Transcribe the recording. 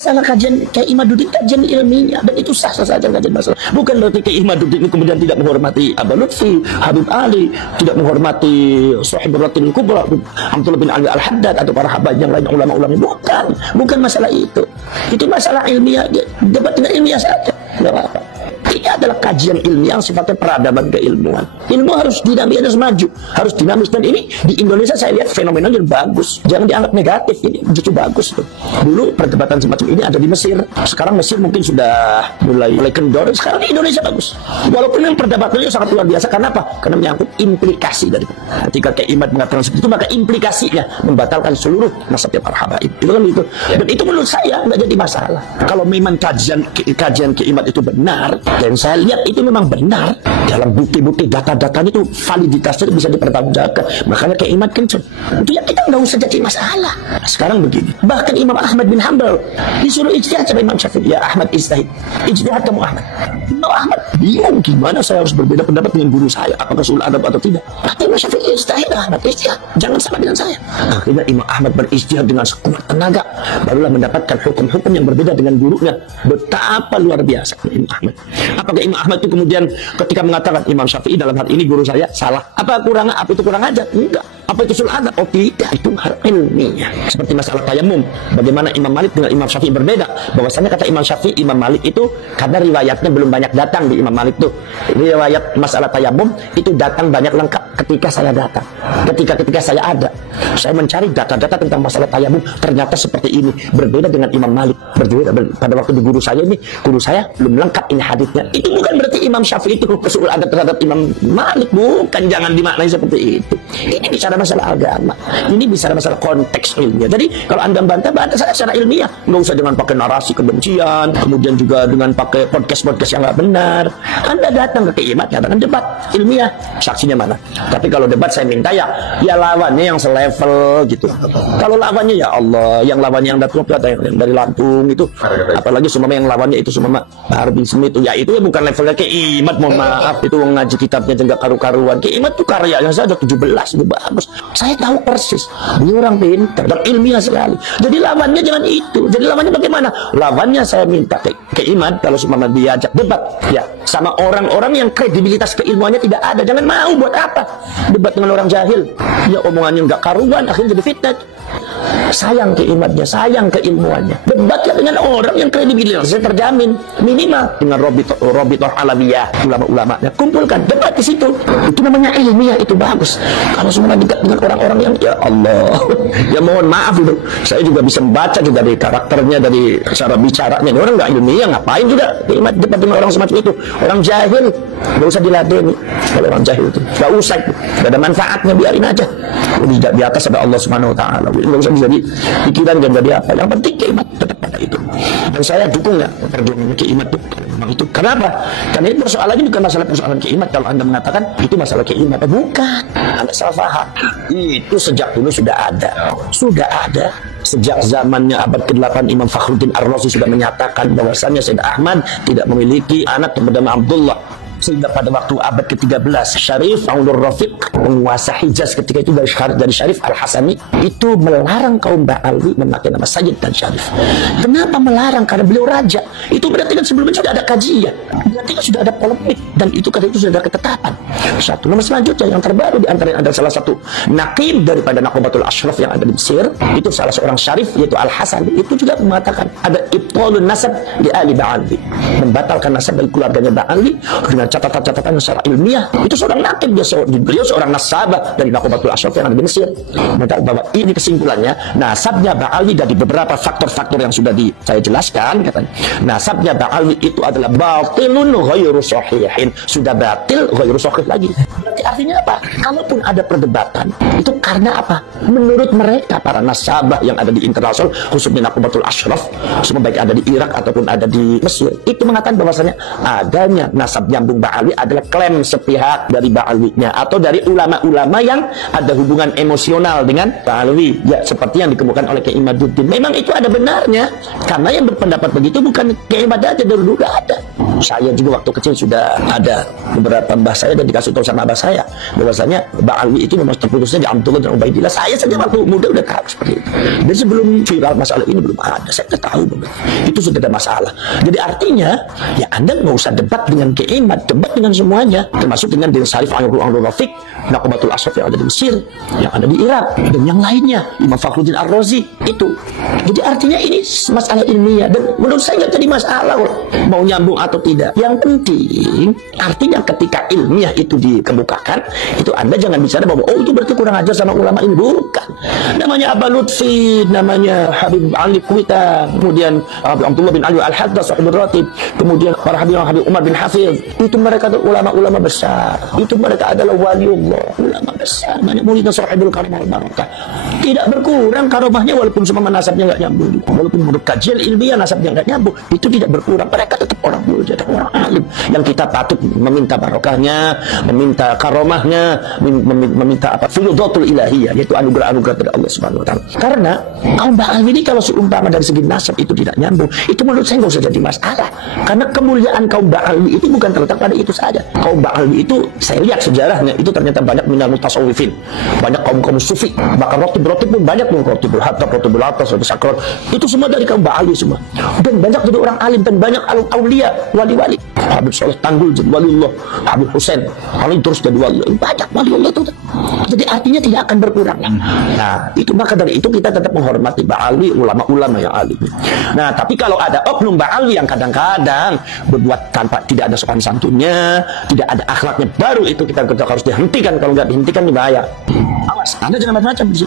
Salah kajian Kiai Imaduddin, kajian ilmiah, dan itu sah-sah saja kajian masalah. Bukan berarti Kiai Imaduddin kemudian tidak menghormati Aba Lutfi, Habib Ali, tidak menghormati Sahibul Ratil Kubra, Abdullah bin Ali Al-Haddad atau para habaib yang lain, ulama-ulama. Bukan masalah itu. Itu masalah ilmiah, debat dengan ilmiah saja. Tidak apa-apa. Ini adalah kajian ilmiah yang sifatnya peradaban keilmuan. Ilmu harus dinamis, harus maju, harus dinamis. Dan ini di Indonesia saya lihat fenomenanya bagus. Jangan dianggap negatif, ini justru bagus tuh. Dulu perdebatan semacam ini ada di Mesir. Sekarang Mesir mungkin sudah mulai kendor. Sekarang di Indonesia bagus. Walaupun memang perdebatannya sangat luar biasa. Karena apa? Karena menyangkut implikasi dari itu. Ketika Kiai Imad mengatakan seperti itu, maka implikasinya membatalkan seluruh nasabnya para habaib. Itu kan itu. Dan itu menurut saya nggak jadi masalah. Kalau memang kajian Kiai Imad itu benar, dan saya lihat itu memang benar dalam bukti-bukti data-datanya, itu validitasnya itu bisa dipertanggungjawabkan. Makanya Kiai Imad kenceng. Itu ya kita nggak usah jadi masalah. Sekarang begini, bahkan Imam Ahmad bin Hanbal disuruh ijtihad sama Imam Syafi'i. Ya Ahmad ijtihad, ijtihad kamu Ahmad. Imam Ahmad bingung gimana saya harus berbeda pendapat dengan guru saya, apakah sul adab atau tidak. Kata Imam Syafi'i, ijtihad Ahmad, ijtihad, jangan sama dengan saya. Akhirnya Imam Ahmad berijtihad dengan sekuat tenaga, barulah mendapatkan hukum-hukum yang berbeda dengan gurunya. Betapa luar biasa Imam Ahmad. Apakah Imam Ahmad itu kemudian ketika mengatakan Imam Syafi'i dalam hal ini guru saya salah, apa itu kurang ajar? Enggak. Apa itu sul adab? Oh tidak, itu hal ilmiah. Seperti masalah tayamum, bagaimana Imam Malik dengan Imam Syafi'i berbeda. Bahwasanya kata Imam Syafi'i, Imam Malik itu karena riwayatnya belum banyak datang di Imam Malik tuh. Riwayat masalah tayamum itu datang banyak lengkap ketika saya datang. Ketika saya ada, saya mencari data-data tentang masalah tayamum, ternyata seperti ini. Berbeda dengan Imam Malik. Berbeda pada waktu di guru saya belum lengkap ini hadisnya. Itu bukan berarti Imam Syafi'i itu kesul adab terhadap Imam Malik, bukan, jangan dimaknai seperti itu. Ini bicara masalah agama, ini bicara masalah konteks ilmiah. Jadi kalau Anda bantah saya secara ilmiah, nggak usah dengan pakai narasi kebencian, kemudian juga dengan pakai podcast yang nggak benar. Anda datang ke Kiai Imad, katakan debat ilmiah, saksinya mana? Tapi kalau debat saya minta ya lawannya yang selevel gitu. Kalau lawannya ya Allah, yang lawannya yang dari Lampung itu, apalagi semua yang lawannya itu semua Harbi Smith itu, ya itu ya bukan levelnya Kiai Imad, mohon maaf, itu ngaji kitabnya juga karu-karuan. Kiai Imad tuh karyanya saja 17, itu bagus. Saya tahu persis, dia orang pintar dan ilmiah sekali. Jadi lawannya jangan itu. Jadi lawannya bagaimana? Lawannya saya minta ke Imad, kalau semua diajak debat ya sama orang-orang yang kredibilitas keilmuannya tidak ada. Jangan mau, buat apa debat dengan orang jahil? Ya omongannya nggak karuan, akhirnya jadi fitnah. Sayang ke imannya, sayang ke ilmuannya. Debatlah dengan orang yang kredibilitasnya terjamin, minimal dengan Robitoh Alawiyah, ulama-ulamanya. Kumpulkan, debat di situ. Itu namanya ilmiah, itu bagus. Kalau semua dekat dengan orang-orang yang ya Allah, ya mohon maaf itu. Saya juga bisa membaca juga dari karakternya, dari cara bicaranya. Orang nggak ilmiah, ngapain juga debat dengan orang semacam itu? Orang jahil, nggak usah diladeni. Kalau orang jahil itu, nggak usah itu. Nggak ada manfaatnya, biarin aja. Di atas ada Allah Subhanahu Wa Taala. Nggak usah jadi pikiran dan jadi apa. Yang penting Kiai Imad tetap pada itu. Dan saya dukung ya perjuangan Kiai Imad itu. Kenapa? Karena ini persoalannya bukan masalah persoalan Kiai Imad. Kalau Anda mengatakan itu masalah Kiai Imad, bukan. Anda salah paham. Itu sejak dulu sudah ada. Sudah ada. Sejak zamannya abad ke-8 Imam Fakhruddin Ar-Razi sudah menyatakan bahwasannya Sayyid Ahmad tidak memiliki anak yang bernama Abdullah. Sehingga pada waktu abad ke-13 Syarif Aulur Rafiq, penguasa Hijaz ketika itu dari Syarif Al-Hasani, itu melarang kaum Ba'alwi memakai nama Sayyid dan Syarif. Kenapa melarang? Karena beliau raja. Itu berarti kan sebelumnya sudah ada kajian, berarti kan sudah ada polemik, dan itu karena itu sudah ada ketetapan. Satu. Nomor selanjutnya yang terbaru di antara ada salah satu naqib daripada Naqibatul Ashraf yang ada di Mesir, itu salah seorang Syarif yaitu Al-Hasani, itu juga mengatakan ada ibtalun nasab di ahli Ba'alwi, membatalkan nasab dari keluarganya Ba'alwi dengan catatan-catatan secara ilmiah. Itu seorang naqib, beliau seorang nasabah dari Naqibatul Ashraf yang ada di Mesir. Maka bahwa ini kesimpulannya, nasabnya Ba'alwi dari beberapa faktor-faktor yang sudah saya jelaskan, katanya nasabnya Ba'alwi itu adalah batilun ghairu sahihin, sudah batil ghairu sahih lagi. Berarti artinya apa? Kalaupun ada perdebatan, itu karena apa? Menurut mereka para nasabah yang ada di internasional, khususnya Naqibatul Ashraf, semua baik ada di Irak ataupun ada di Mesir, itu mengatakan bahwasanya adanya nasab nyambung Ba'alwi adalah klaim sepihak dari Ba'alwinya atau dari ulama-ulama yang ada hubungan emosional dengan Ba'alwi, ya seperti yang dikemukakan oleh Kiai Imaduddin. Memang itu ada benarnya, karena yang berpendapat begitu bukan Kiai Imad aja, dulu ada. Saya juga waktu kecil sudah ada beberapa mbah saya dan dikasih tahu sama abah saya bahwasanya Ba'alwi itu nomor terputusnya di Abdullah dan Ubaidillah. Saya saja waktu muda udah tahu seperti itu. Dan sebelum viral masalah ini belum ada, saya udah tahu itu sudah ada masalah. Jadi artinya ya Anda nggak usah debat dengan Kiai Imad, debat dengan semuanya, termasuk dengan Din Syarif Al-Ru'anul Rafiq, Naqabatul Ashraf yang ada di Mesir, yang ada di Irak, dan yang lainnya, Imam Fakhruddin Ar-Razi itu. Jadi artinya ini masalah ilmiah, dan menurut saya nggak jadi masalah mau nyambung atau tidak. Yang penting artinya ketika ilmiah itu dikemukakan, itu Anda jangan bicara bahwa oh itu berarti kurang ajar sama ulama ini. Bukan. Namanya Aba Lutfi, namanya Habib Ali Kuita, kemudian Abdullah bin Ali Al-Haddad Sahibul Ratib, kemudian para Habib Umar bin Hafiz, itu mereka ulama-ulama besar, itu mereka adalah waliullah, ulama besar, banyak muridnya Sahibul Karimah Barakah, tidak berkurang karomahnya walaupun semua nasabnya nggak nyambung, walaupun menurut kajian ilmiah nasabnya nggak nyambung, itu tidak berkurang, mereka tetap orang mulia, orang alim yang kita patut meminta barokahnya, meminta karomahnya, meminta apa fuyudatul ilahiyah, yaitu anugerah-anugerah dari Allah Subhanahu wa taala. Karena kaum Ba'alwi ini kalau seumpama dari segi nasab itu tidak nyambung, itu menurut saya nggak usah jadi masalah. Karena kemuliaan kaum Ba'alwi itu bukan terletak pada itu saja. Kaum Ba'alwi itu saya lihat sejarahnya itu ternyata banyak minal mutasawwifin, banyak kaum sufi, bahkan rotib pun banyak, rotibul hatab, rotibul atas, rotibul sakral, itu semua dari kaum Ba'alwi semua. Dan banyak jadi orang alim dan banyak aulia, wali-wali. Habib Saleh Tanggul jadi waliullah, Habib Husain Ali terus jadi wali, banyak waliullah itu. Jadi artinya tidak akan berkurang. Nah, itu maka dari itu kita tetap menghormati Ba'alwi, ulama-ulama yang alim. Nah, tapi kalau ada oknum Ba'alwi yang kadang-kadang berbuat tanpa tidak ada sopan santunnya, tidak ada akhlaknya, baru itu kita harus dihentikan. Kalau nggak dihentikan ini bahaya. Awas, Anda jangan macam-macam.